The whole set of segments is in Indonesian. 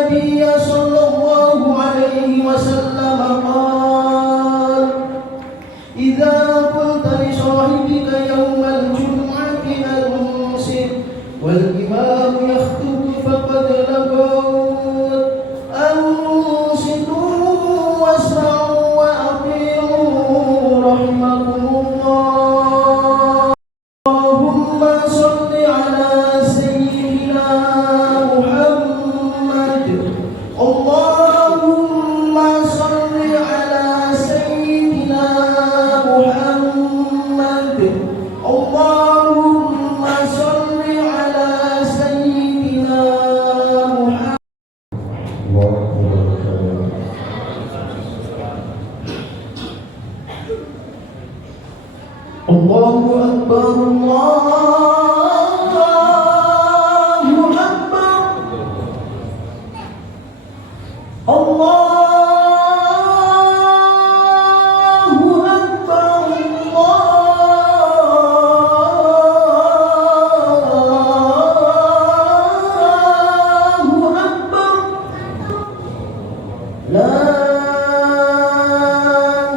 النبي صلى الله عليه وسلم قال: إذا قلت لصاحبك يوم الجمعة أنصت والإمام يخطب فقد لغوت، أنصتوا واسمعوا وأطيعوا رحمكم الله. اللهم صل على سيدنا محمد. اللهم صل على سيدنا محمد. اللهم صل على سيدنا محمد. الله أكبر الله أكبر. الله أكبر. الله أكبر. لا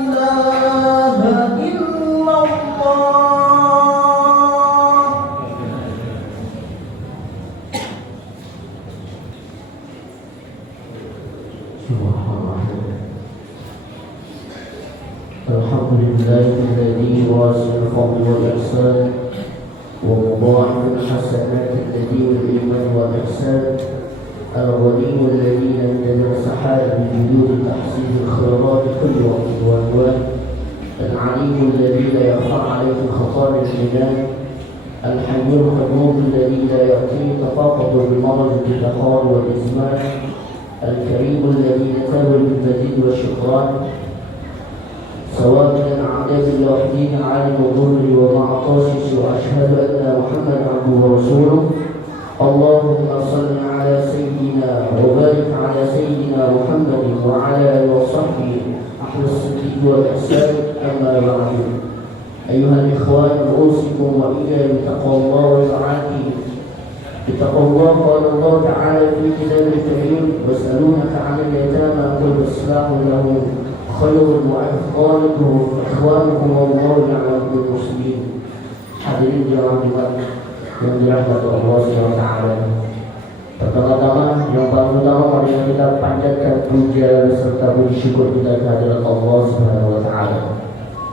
إله إلا الله. الحمد لله الذي واسع الفضل والإحسان ومضاعف الحسنات الذي بالإيمان والإحسان، الغني الذي لم يزل سحاب بجدود تحصيل الخيرات كل وقت وألوان، العليم الذي لا يخفى عليه خطايا الجنان، الحي القيوم الذي لا يأتيه تفاقد بمرض التقار والإزمان، الكريم الذي نزل بالمزيد والشكران، سواء من الأعداد الوحيدين عالم الظهر ومع طاشش، وأشهد أن محمد عبده ورسوله. اللهم صل على سيدنا وبارك على سيدنا محمد وعلى آله وصحبه أهل الصدق والإحسان، أما بعد. أيها الإخوان، أوصيكم وإياي بتقوى الله وطاعته. بتقوى الله قال الله تعالى في كتابه الكريم: واسألونك عن اليتامى قل إصلاح لهم خير وإخوانكم والله يعلم بالمسلمين. Hadirin jemaah yang dirahmati Allah SWT. Pertama-tama, yang paling utama mari kita panjatkan puja serta puji syukur kita kehadirat Allah SWT,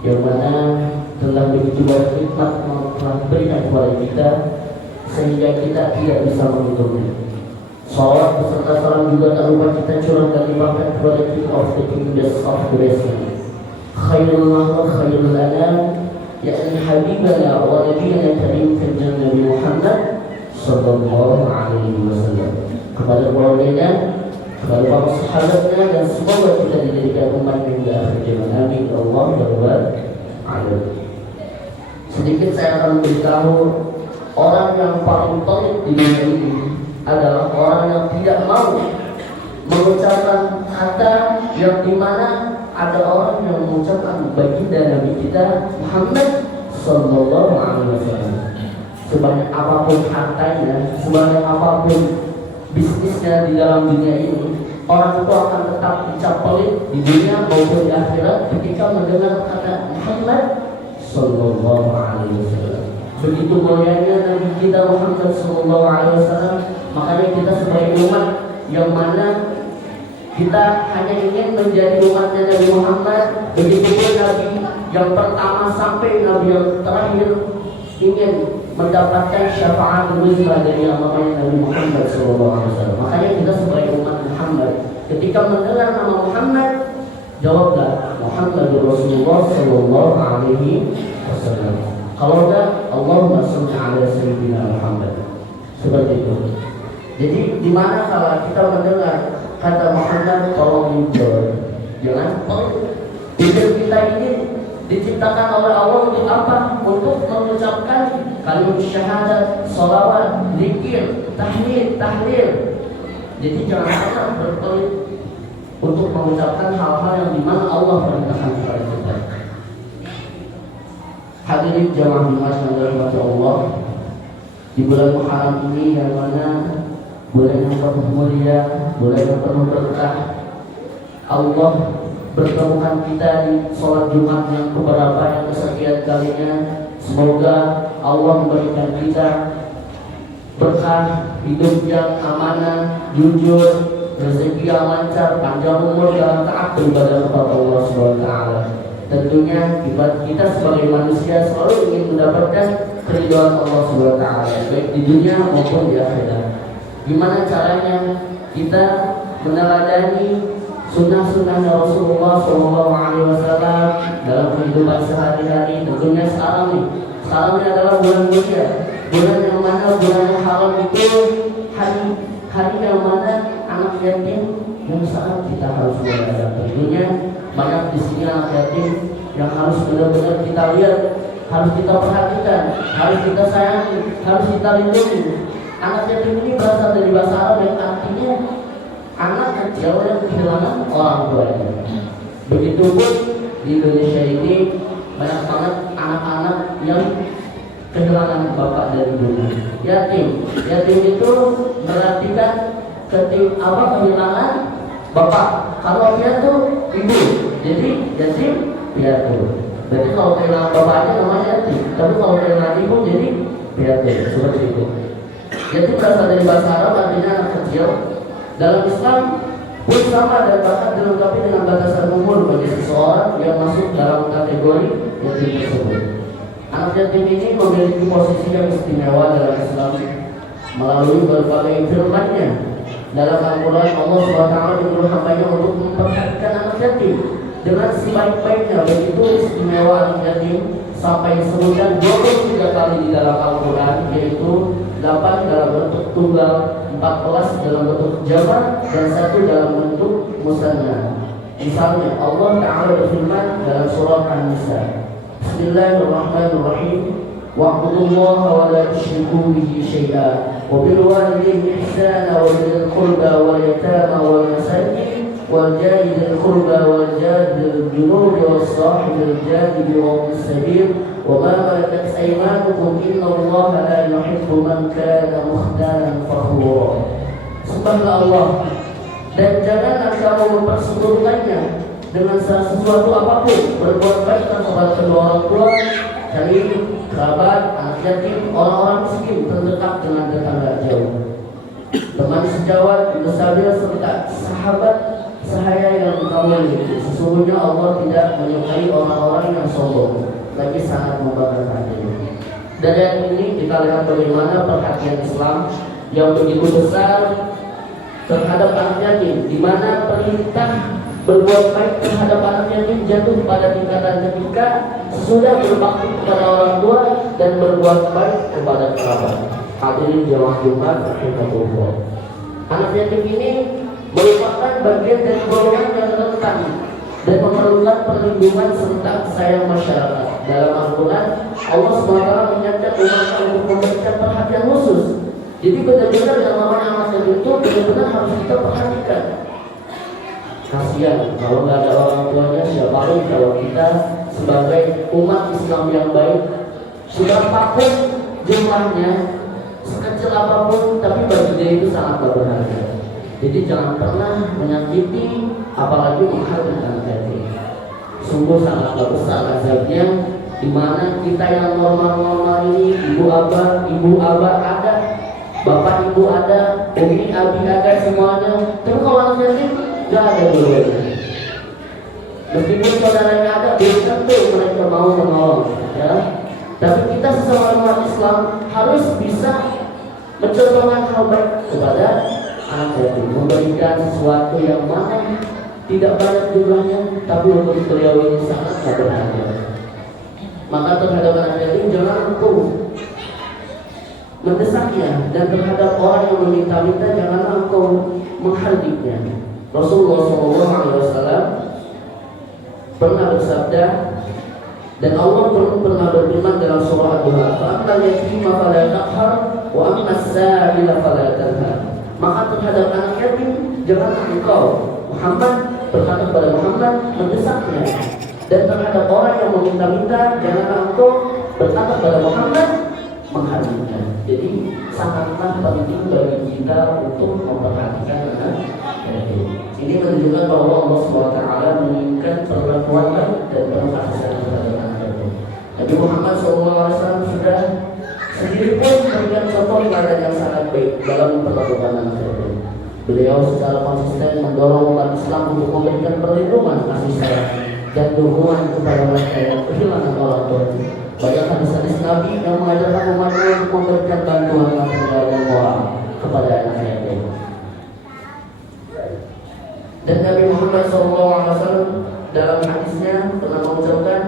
yang mana telah begitu banyak nikmat telah berikan kepada kita sehingga kita tidak bisa menghitungnya. Salawat beserta salam juga tak lupa kita curahkan limpahkan kepada King of the Kingdoms of Creation, Khairul Mahmud Khairul Anam, yakni Habibana wa Nabiyana Karim Kanjeng Nabi Muhammad Sallallahu Alaihi Wasallam, kepada keluarganya, kepada para sahabatnya, dan semoga kita dijadikan umat hingga akhir zaman. Amin. Allah Rabbal Alamin. Sedikit saya akan beritahu, orang yang paling tolik di dunia ini adalah orang yang tidak mau mengucapkan kata yang dimana ada orang yang mengucapkan baginda Nabi kita Muhammad Sallallahu Alaihi Wasallam. Sebanyak apapun hartanya, sebanyak apapun bisnisnya di dalam dunia ini, orang itu akan tetap dicap pelit di dunia maupun di akhirat ketika mendengar kata Muhammad Sallallahu Alaihi Wasallam. Begitu mulianya Nabi kita Muhammad Sallallahu Alaihi Wasallam, makanya kita sebagai umat yang mana kita hanya ingin menjadi umatnya Nabi Muhammad, begitupun Nabi yang pertama sampai Nabi yang terakhir ingin mendapatkan syafaat uzma dari namanya Nabi Muhammad SAW. Makanya kita sebagai umat Muhammad, ketika mendengar nama Muhammad, jawablah Muhammadur Rasulullah Sallallahu Alaihi Wasallam. Kalau enggak, Allahumma sholli ala sayyidina Muhammad. Seperti itu. Jadi di mana kalau kita mendengar kata Muhammad, tolong dijawab. Jangan hidup kita ini diciptakan oleh Allah untuk apa? Untuk mengucapkan kalimat syahadat, sholawat, zikir, tahmid, tahlil. Jadi jangan pernah berpelit untuk mengucapkan hal-hal yang dimana Allah perintahkan kepada kita. Hadirin jamaah Jumat yang dirahmati Allah, di bulan Muharram ini yang mana bulan yang penuh mulia, bulan yang penuh berkah. Allah bertemukan kita di sholat Jumat yang keberapa yang kesekian kalinya. Semoga Allah memberikan kita berkah, hidup yang amanah, jujur, rezeki yang lancar, panjang umur dalam taat beribadah kepada Allah Subhanahu wa taala. Tentunya kita sebagai manusia selalu ingin mendapatkan keridhaan Allah Subhanahu wa taala, baik di dunia maupun di akhirat. Gimana caranya kita meneladani sunnah-sunnahnya Rasulullah SAW dalam kehidupan sehari-hari? Tentunya sekarang nih, sekarang ini adalah bulan mulia, bulan yang mana bulan yang haram itu hari yang mana anak yatim yang sangat kita harus menjaga. Tentunya banyak di sini anak yatim yang harus benar-benar kita lihat, harus kita perhatikan, harus kita sayangi, harus kita lindungi. Anak yatim ini berasal dari bahasa Arab yang artinya anak kecil yang kehilangan orang tuanya. Begitupun di Indonesia ini banyak banget anak-anak yang kehilangan bapak dan ibunya. Yatim itu berartikan kehilangan bapak. Kalau dia tuh ibu, jadi yatim piatu. Berarti kalau kehilangan bapaknya namanya yatim. Tapi kalau kehilangan ibu jadi piatu. Seperti itu. Yatim berasal dari bahasa Arab artinya anak kecil. Dalam Islam pun sama dan bahkan dilengkapi dengan batasan umur bagi seseorang yang masuk dalam kategori yatim tersebut. Anak yatim ini memiliki posisi yang istimewa dalam Islam melalui berbagai firman-Nya. Dalam Al-Quran Allah SWT menyuruh hambanya untuk memperhatikan anak yatim dengan sebaik-baiknya. Begitu istimewa anak yatim sampai disebutkan 23 kali di dalam Al-Quran, yaitu 8 dalam bentuk tunggal, 14 dalam bentuk jamak, dan 1 dalam bentuk musanna. Misalnya Allah Ta'ala berfirman dalam surah An-Nisa, Bismillahirrahmanirrahim, wa'budullaha wa la tusyriku bihi syai'a wa bil walidayni ihsana wa dzil qurba wal yatama wal masakin wal jari dzil qurba wal jari dzil junubi was sahibil janibi wa bis sabil wa ma malakat aymanukum innallaha la yuhibbu man kana mukhtalan fakhura. Subhanallah Allah, dan janganlah kamu mempersekutukannya dengan sesuatu apapun. Berbuat baik kepada kedua orang tua, dari kerabat, anak yatim, orang-orang miskin terdekat dengan tetangga jauh, teman sejawat, bersahabat serta sahabat sahaya yang kamu miliki. Sesungguhnya Allah tidak menyukai orang-orang yang sombong, lagi sangat membakar hati. Dari ayat ini kita lihat bagaimana perhatian Islam yang begitu besar terhadap anak yatim, di mana perintah berbuat baik terhadap anak yatim jatuh pada tingkatan ketika sesudah berbakti kepada orang tua dan berbuat baik kepada kerabat. Hadirin jamaah Jumat rahimakumullah. Anak yatim ini merupakan bagian dari golongan yang rentan dan memerlukan perlindungan serta sayang masyarakat. Dalam Al-Quran Allah SWT mengingatkan umatnya untuk memberikan perhatian khusus. Jadi benar-benar yang namanya anak yatim itu benar-benar harus kita perhatikan. Kasihan kalau nggak ada orang tuanya, siapa lagi kalau kita sebagai umat Islam yang baik, berapapun jumlahnya, sekecil apapun, tapi bagi dia itu sangat berharga. Jadi jangan pernah menyakiti, apalagi menghargai anak yatim. Sungguh sangat besar azabnya, di mana kita yang normal-normal ini, ibu abah ada, bapak ibu ada, umi abi ada semuanya. Tapi kalau anak yatim gak ada dua-duanya. Meskipun saudaranya ada, belum tentu mereka mau menolong, ya. Tapi kita sesama umat Islam harus bisa mencontohkan hal baik kepada anak yatim, memberikan sesuatu yang mana tidak banyak jumlahnya, tapi untuk beliau ini sangat berharga. Maka terhadap anak yatim jangan engkau mendesaknya, dan terhadap orang yang meminta-minta janganlah engkau menghardiknya. Rasulullah SAW pernah bersabda, dan Allah pernah berfirman dalam surah Ad-Duha, "Fa'ammal yatima fala taqhar wa ammas sa'ila fala tanhar." Maka terhadap anak yatim jangan engkau Muhammad berkata kepada Muhammad mendesaknya, dan terhadap orang yang meminta-minta jangan engkau berkata kepada Muhammad menghadirkan. Jadi sangatlah penting bagi kita untuk memperhatikan anak yatim. Ini menunjukkan bahwa Allah SWT menginginkan perlakuan baik dan penuh kasih sayang kepada anak yatim. Nabi Muhammad SAW sudah sendiri pun memberikan contoh teladan yang sangat baik dalam memperlakukan anak yatim. Beliau secara konsisten mendorong umat Islam untuk memberikan perlindungan kasih sayang dan dukungan kepada mereka yang kehilangan orang tuanya. Banyak hadis-hadis Nabi yang mengajarkan umatnya untuk memberikan bantuan material dan moral kepada anak yatim. Dan Nabi Muhammad SAW dalam hadisnya pernah mengucapkan,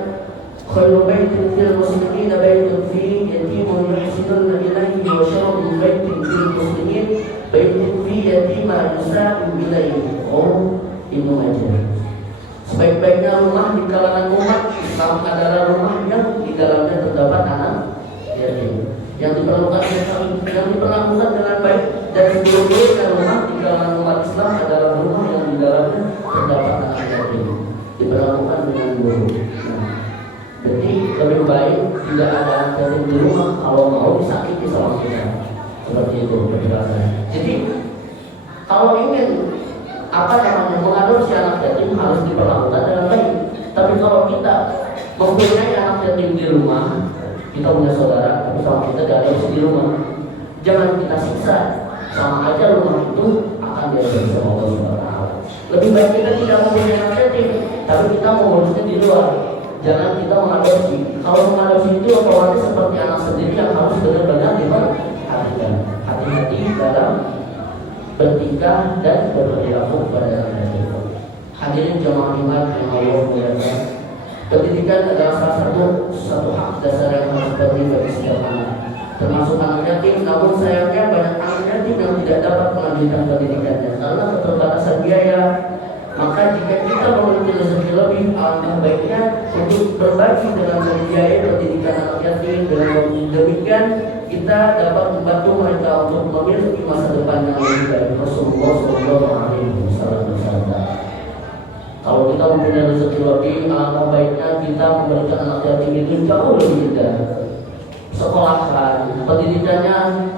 "Khairu baitin fil muslimin baitun fi yatimun yuhsinuna ilaihi wa syarru baitin fil muslimin baitun fi yatima yusa'u ilaihi." Oh, Ibnu Majah. Sebaik-baiknya rumah di kalangan umat Islam adalah rumah yang di dalamnya terdapat anak yatim yang diperlakukan dengan baik, dan seluruhnya rumah di kalangan umat Islam adalah rumah yang di dalamnya terdapat anak yatim diperlakukan dengan buruk. Jadi lebih baik tidak ada anak yatim di rumah kalau mau disakiti sama kita, seperti itu penjelasan. Jadi kalau ingin mengadopsi anak yatim harus diperlakukan dengan baik. Tapi kalau kita mempunyai anak yatim di rumah, kita punya saudara, tapi sama kita diadopsi di rumah, jangan kita siksa. Sama aja rumah itu akan diadopsi sama Allah SWT. Lebih baik kita tidak mempunyai anak yatim, tapi kita mengurusnya di luar. Jangan kita mengadopsi. Kalau mengadopsi itu otomatis seperti anak sendiri yang harus benar-benar diperhatikan. Hati-hati dalam bertingkah dan berperilaku kepada anak yatim. Hadirin jamaah iman yang Allah muliakan, pendidikan adalah salah satu hak dasar yang harus diberi bagi setiap anak, termasuk anak yatim. Namun sayangnya banyak anak yatim yang tidak dapat melanjutkan pendidikannya karena keterbatasan biaya. Maka jika kita memiliki rezeki lebih, alangkah baiknya untuk berbagi dengan membiayai pendidikan anak yatim. Dengan demikian kita dapat membantu mereka untuk memiliki masa depan yang lebih baik. Rasulullah SAW bersabda, kalau kita mempunyai rezeki lebih, alangkah baiknya kita memberikan anak yatim itu jauh lebih indah. Sekolahkan, pendidikannya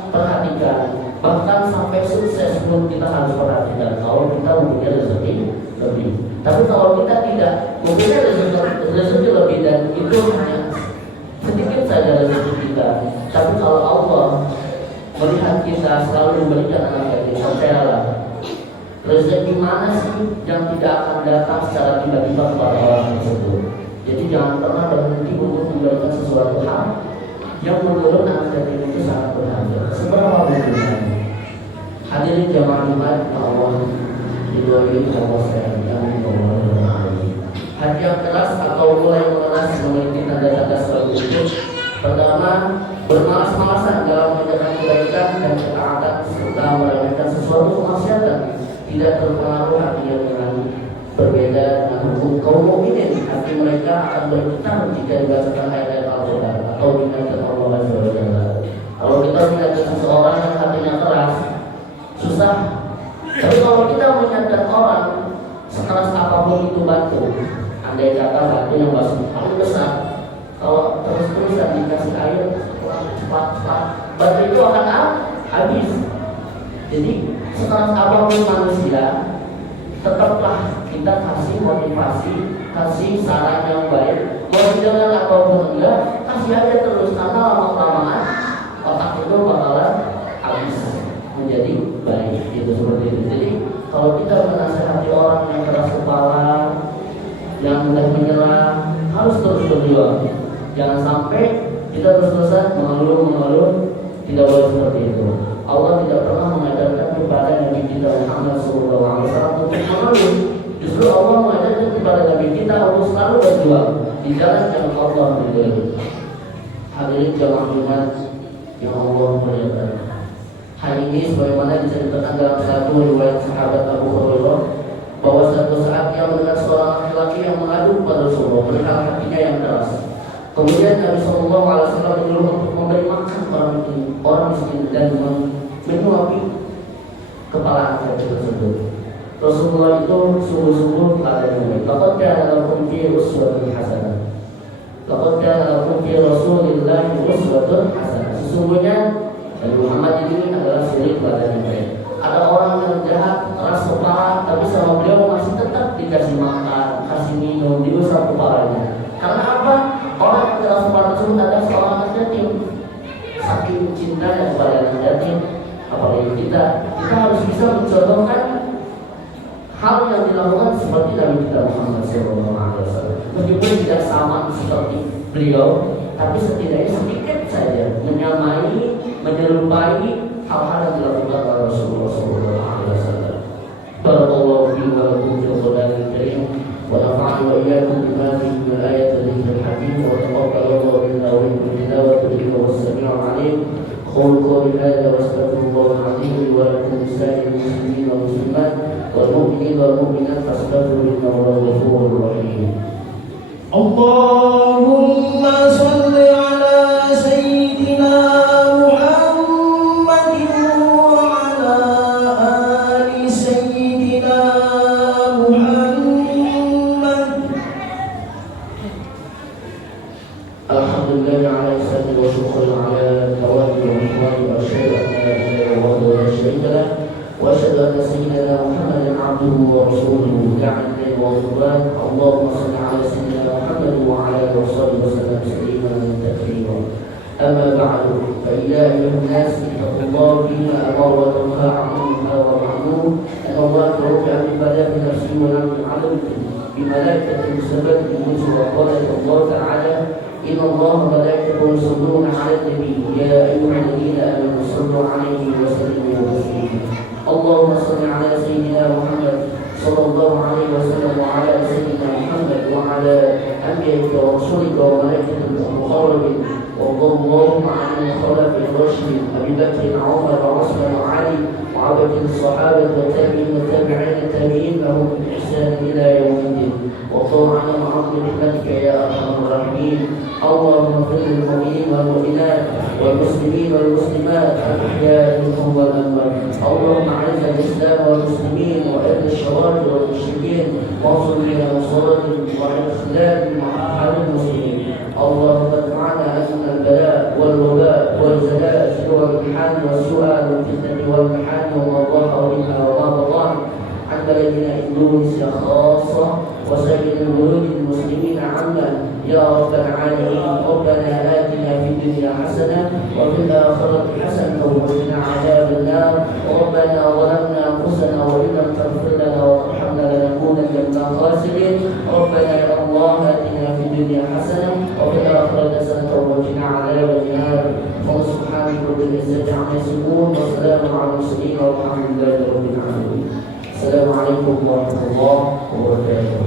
perhatikan, bahkan sampai sukses pun kita harus perhatikan kalau kita mempunyai rezeki lebih. Tapi kalau kita tidak mempunyai rezeki lebih dan itu hanya sedikit saja rezeki kita, tapi kalau Allah melihat kita selalu memberikan anak yatim, percayalah, rezeki mana sih yang tidak akan datang secara tiba-tiba kepada orang tersebut. Jadi jangan pernah berhenti untuk memberikan sesuatu hal yang menurut anak yatim itu sangat berharga. Seberapa berharga? Hadirin jamaah iman Allah di luar ini Allah sayang yang hati yang keras atau mulai mengeras memiliki tanda-tanda seperti itu. Pertama, bermalas-malasan dalam mengerjakan kebaikan dan ketaatan serta meremehkan sesuatu kemaksiatan. Tidak terpengaruh hatinya dengan berbeda dengan hukum kaum mukminin. Hati mereka akan bergetar jika dibacakan ayat-ayat Al-Quran atau diingatkan Allah Azza wa Jalla. Kalau kita mengingatkan seseorang yang hatinya keras, susah. Tapi kalau kita mengingatkan orang sekeras apapun itu batu, andai kata batu yang paling besar, kalau terus-terusan dikasih air cepat-cepat, batu itu akan habis. Jadi sekeras apapun manusia, tetaplah kita kasih motivasi, kasih saran yang baik. Mau didengar ataupun enggak, kasih aja terus, karena lama-kelamaan otak itu bakalan habis menjadi baik. Itu seperti itu. Jadi kalau kita menasihati orang yang keras kepala, yang mudah menyerah, harus terus berjuang. Jangan sampai kita terus-terusan mengeluh, tidak boleh seperti itu. Allah tidak pernah mengajarkan kepada Nabi kita Muhammad SAW untuk mengeluh. Justru Allah mengajarkan kepada Nabi kita untuk selalu berjuang di jalan yang Allah beri. Hadirin jamaah iman yang Allah muliakan. Hal ini sebagaimana diceritakan dalam satu riwayat sahabat Abu Hurairah bahwa suatu saat dia mendengar seorang laki-laki yang mengadu kepada Rasulullah perihal hatinya yang keras. Kemudian Nabi SAW menyuruh untuk memberi makan orang miskin dan menyuapi kepala anak tersebut. Rasulullah itu sungguh-sungguh teladan yang baik. Laqad kana lakum fi uswatun hasanah. Laqad kana lakum fi Rasulillahi uswatun hasanah. Sesungguhnya Nabi Muhammad ini adalah suri teladan yang baik. Ada orang yang jahat, keras kepala, tapi sama beliau masih tetap dikasih makan, kasih minum, diusap kepalanya. Karena apa? Orang yang keras kepala tersebut adalah seorang anak yatim. Saking cintanya kepada anak yatim, apalagi kita harus bisa mencontohkan hal yang dilakukan seperti Nabi kita Muhammad SAW. Meskipun tidak sama seperti beliau, tapi setidaknya sedikit saja menyamai, menyerupai hal-hal yang dilakukan oleh Rasulullah SAW. Barakallahu fiikum wa lakum fil Qur'anil Karim wa nafa'ani wa iyyakum bima fihi min ayatil hakim wa taqabbalallahu minna wa minkum tilawatahu innahu was-sami'ul 'alim. Qul qawli hadza wa astaghfirullahal 'azim li wa lakum lisa'iril muslimin wal muslimat wal mu'minin wal mu'minat fastaghfiruhu innahu huwal ghafurur rahim. Allahumma shalli ala sayyidina Muhammadin wa ala ali sayyidina Muhammad. Alhamdulillah ala ihsani wa syukran ala tawadi wa ihwani wa asyhadu an la ilaha illallah wa la syarika lah wa asyhadu anna sayyidina Muhammadan abduhu wa rasuluhu da'an ilayhi wa ridwan. Allahumma shalli ala sayyidina Muhammad wa ala alihi wa sahbihi wa sallam tasliman taslima. Amma ba'du, fa ya ayyuhan nas ittaqullaha bima amara wa tanha 'anhu wa ma'mur. Allah ta'ala ibadah bi nafsi wa lam yu'allim bi malaikati musabbah bi wa qala Allah ta'ala إن الله وملائكته يصلون على النبي يا أيها الذين آمنوا صلوا عليه وسلموا تسليما. اللهم صل على سيدنا محمد صلى الله عليه وسلم وعلى سيدنا محمد وعلى أنبيائك ورسلك وملائكتك المقربين وارض اللهم عن الخلفاء الراشدين أبي بكر وعمر وعثمان وعلي وعبد الصحابة والتابعين والتابعين التابعين لهم بإحسان إلى يوم الدين. وارض عنا معهم برحمتك يا أرحم الراحمين. اللهم اغفر للمؤمنين والمؤمنات والمسلمين والمسلمات الأحياء منهم والأموات. اللهم أعز الإسلام والمسلمين وأذل الشرائع والمشركين وانصر بنا نصرة وإخلال على المسلمين. اللهم ادفعنا أن البلاء والوباء والزلازل والامتحان والسؤال والفتنة والمحن وما ظهر منها وما بطن عن بلدنا إندونيسيا خاصة وسائر البلاد المسلمين عامة يا رب العالمين. ربنا آتنا في الدنيا حسنة وفي الآخرة حسنة وقنا عذاب النار. ربنا ظلمنا أنفسنا وإن لم تغفر لنا وترحمنا لنكونن من الخاسرين. ربنا يا الله آتنا في الدنيا حسنة وفي الآخرة حسنة وقنا عذاب النار. سبحانك رب العزة عما يصفون وسلام على المرسلين والحمد لله رب العالمين. السلام عليكم ورحمة الله وبركاته.